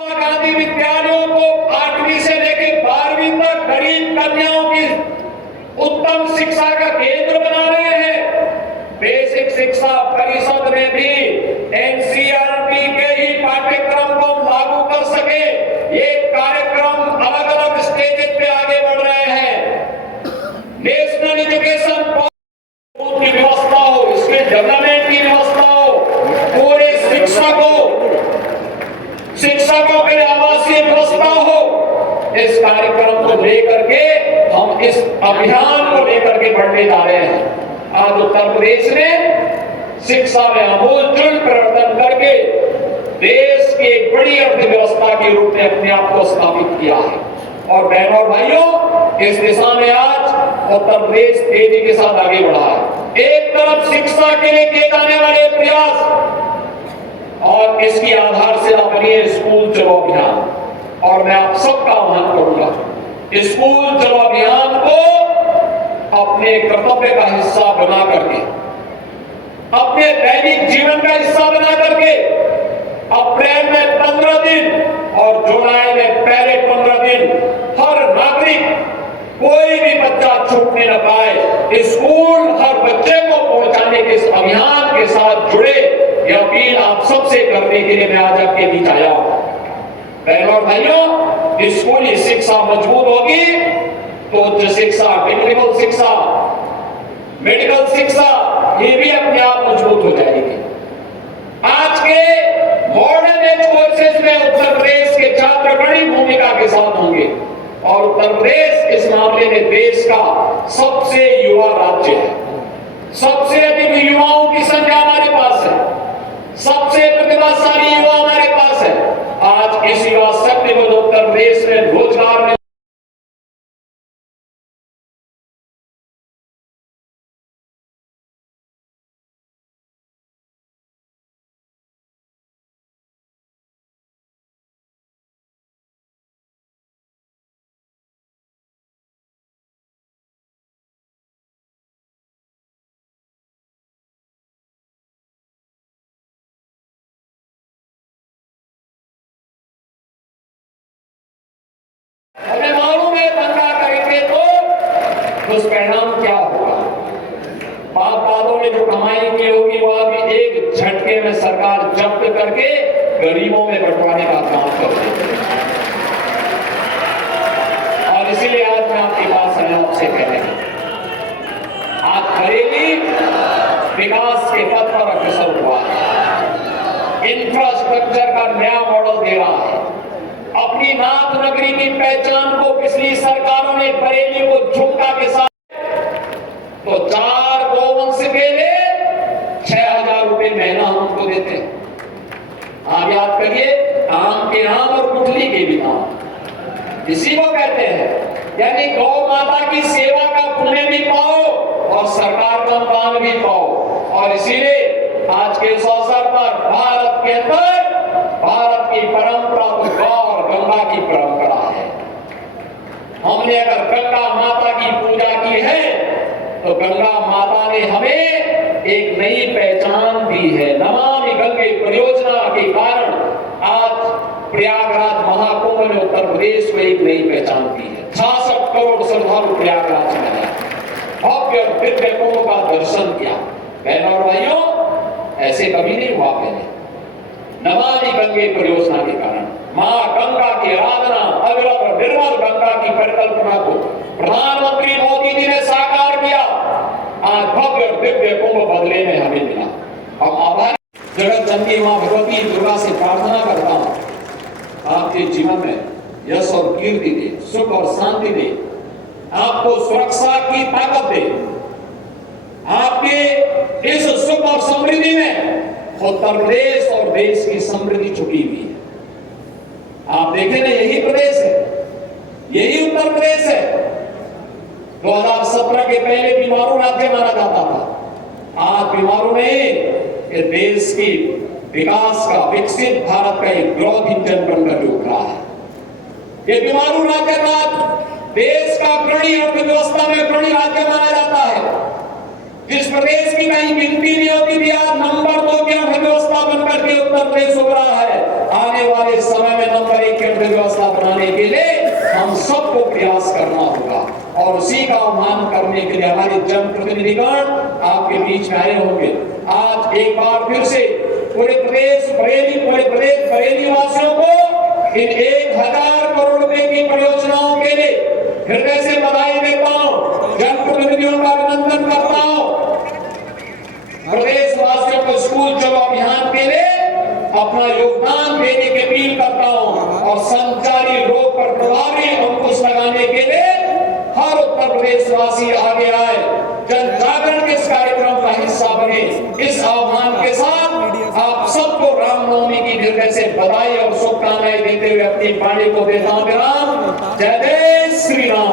गांधी विद्यालयों को 8वीं से लेकर 12वीं तक गरीब कन्याओं की उत्तम शिक्षा का केंद्र बना रहे हैं। बेसिक शिक्षा परिषद में भी एनसीईआरटी के ही पाठ्यक्रम को लागू कर सके, ये कार्यक्रम अलग अलग स्टेज पे आगे बढ़ रहे हैं। नेशनल एजुकेशन की व्यवस्था हो, स्किल डेवलपमेंट की व्यवस्था हो, पूरे शिक्षकों के आवासीय व्यवस्था हो। इस कार्यक्रम को लेकर के हम इस अभियान को लेकर के बढ़ने जा रहे हैं। आज उत्तर प्रदेश ने शिक्षा में आमूलचूल परिवर्तन करके देश की एक बड़ी अर्थव्यवस्था के रूप में अपने आप को स्थापित किया है। और बहनों और भाइयों, इस दिशा में आज उत्तर प्रदेश तेजी के साथ आगे बढ़ा है। एक तरफ शिक्षा के लिए किए जाने वाले प्रयास और इसकी आधारशिला बनी है स्कूल चलो अभियान, और मैं आप सबका आह्वान करूंगा स्कूल चलो अभियान को अपने कर्तव्य का हिस्सा बना करके, अपने दैनिक जीवन का हिस्सा बना करके अप्रैल में 15 दिन और जुलाई में पहले 15 दिन हर नागरिक, कोई भी बच्चा छूटने न पाए, स्कूल हर बच्चे को पहुंचाने के इस अभियान के साथ जुड़े, यह अपील आप सबसे करने के लिए मैं आज आपके बीच आया हूं। बहनों और भाइयों, स्कूली शिक्षा मजबूत होगी तो उच्च शिक्षा, टेक्निकल शिक्षा, मेडिकल शिक्षा ये भी अपने आप मजबूत हो जाएगी। आज के मॉडर्न एज कोर्सेज में उत्तर प्रदेश के छात्र बड़ी भूमिका के साथ होंगे और उत्तर प्रदेश इस मामले में देश का सबसे युवा राज्य है। सबसे अधिक युवाओं की संख्या हमारे पास है, सबसे प्रतिभाशाली युवा हमारे पास है। आज इस युवा शक्ति को उत्तर प्रदेश में रोजगार में हमें मालूम है दंगा करेंगे तो दुष्परिणाम क्या होगा। बाप दादों ने जो कमाई की होगी वो अभी एक झटके में सरकार जब्त करके गरीबों में बंटवाने का काम कर रही है। और इसीलिए आज मैं आपके पास आया आपसे कहने, आज बरेली विकास के पथ पर अग्रसर हुआ है, इंफ्रास्ट्रक्चर का नया मॉडल दे रहा है। अपनी नाथ नगरी की पहचान को पिछली सरकारों ने बरेली को झुमका के साथ तो 4 गोवंश के लिए 6,000 रुपए महीना हमको देते हैं। आप याद करिए, आम के आम और गुठली के भी आम, इसी को कहते हैं। यानी गौ माता की सेवा का पुण्य भी पाओ और सरकार का अनुदान भी पाओ। और इसीलिए आज के इस अवसर पर भारत के अंदर भारत की परंपरा तो गौ और गंगा की परंपरा है। हमने अगर गंगा माता की पूजा की है तो गंगा माता ने हमें एक नई पहचान दी है। नमामि गंगे परियोजना के कारण आज प्रयागराज महाकुंभ ने उत्तर प्रदेश को एक नई पहचान दी है। 66 करोड़ श्रद्धालु प्रयागराज में आए, भव्य दिव्य कुंभ का दर्शन किया। बहनों और भाइयों, ऐसे कभी नहीं हुआ पहले। नमामि गंगे परियोजना के कारण मां गंगा की आराधना, अविरत निर्मल गंगा की परिकल्पना को प्रधानमंत्री मोदी जी ने साकार किया। आज भव्य दिव्य कुंभ बदले में हमें मिला। हम आभारी जगत जननी मां भगवती दुर्गा से प्रार्थना करता हूं, आपके जीवन में यश और कीर्ति दे, सुख और शांति दे, आपको सुरक्षा की ताकत दे। आपके इस सुख और समृद्धि में उत्तर प्रदेश और देश की समृद्धि छुपी हुई है। आप देखें ना, यही प्रदेश है, यही उत्तर प्रदेश है। 2017 के पहले बीमारू राज्य माना जाता था, आज बीमारू नहीं, ये देश की विकास का, विकसित भारत का एक ग्रोथ इंजन बनकर उठ रहा है। ये बीमारू राज्य का देश का अग्रणी अर्थव्यवस्था में अग्रणी राज्य माना जाता है। जिस प्रदेश की कहीं गिनती नहीं होती थी, आज नंबर 2 की अर्थव्यवस्था बनकर के उत्तर प्रदेश उभरा है। आने वाले समय में नंबर 1 की अर्थव्यवस्था बनाने के लिए हम सबको प्रयास करना होगा और उसी का आह्वान करने के लिए हमारे जनप्रतिनिधिगण आपके बीच में आए होंगे। आज एक बार फिर से पूरे प्रदेश बरेली वासियों को इन 1000 करोड़ रुपए की परियोजनाओं के लिए हृदय से बधाई देता हूं, जनप्रतिनिधियों का अभिनंदन करता हूं। प्रदेश वासियों को स्कूल चलो अभियान के लिए अपना योगदान देने की अपील करता हूं और संचारी रोग पर प्रभावी अंकुश लगाने के लिए हर उत्तर प्रदेश वासी आगे आए, जन जागरण के इस कार्यक्रम का हिस्सा बने। इस आह्वान के साथ आप सबको रामनवमी की हृदय से बधाई और शुभकामनाएं देते हुए अपनी वाणी को देता हूं विराम। जय जय श्री राम।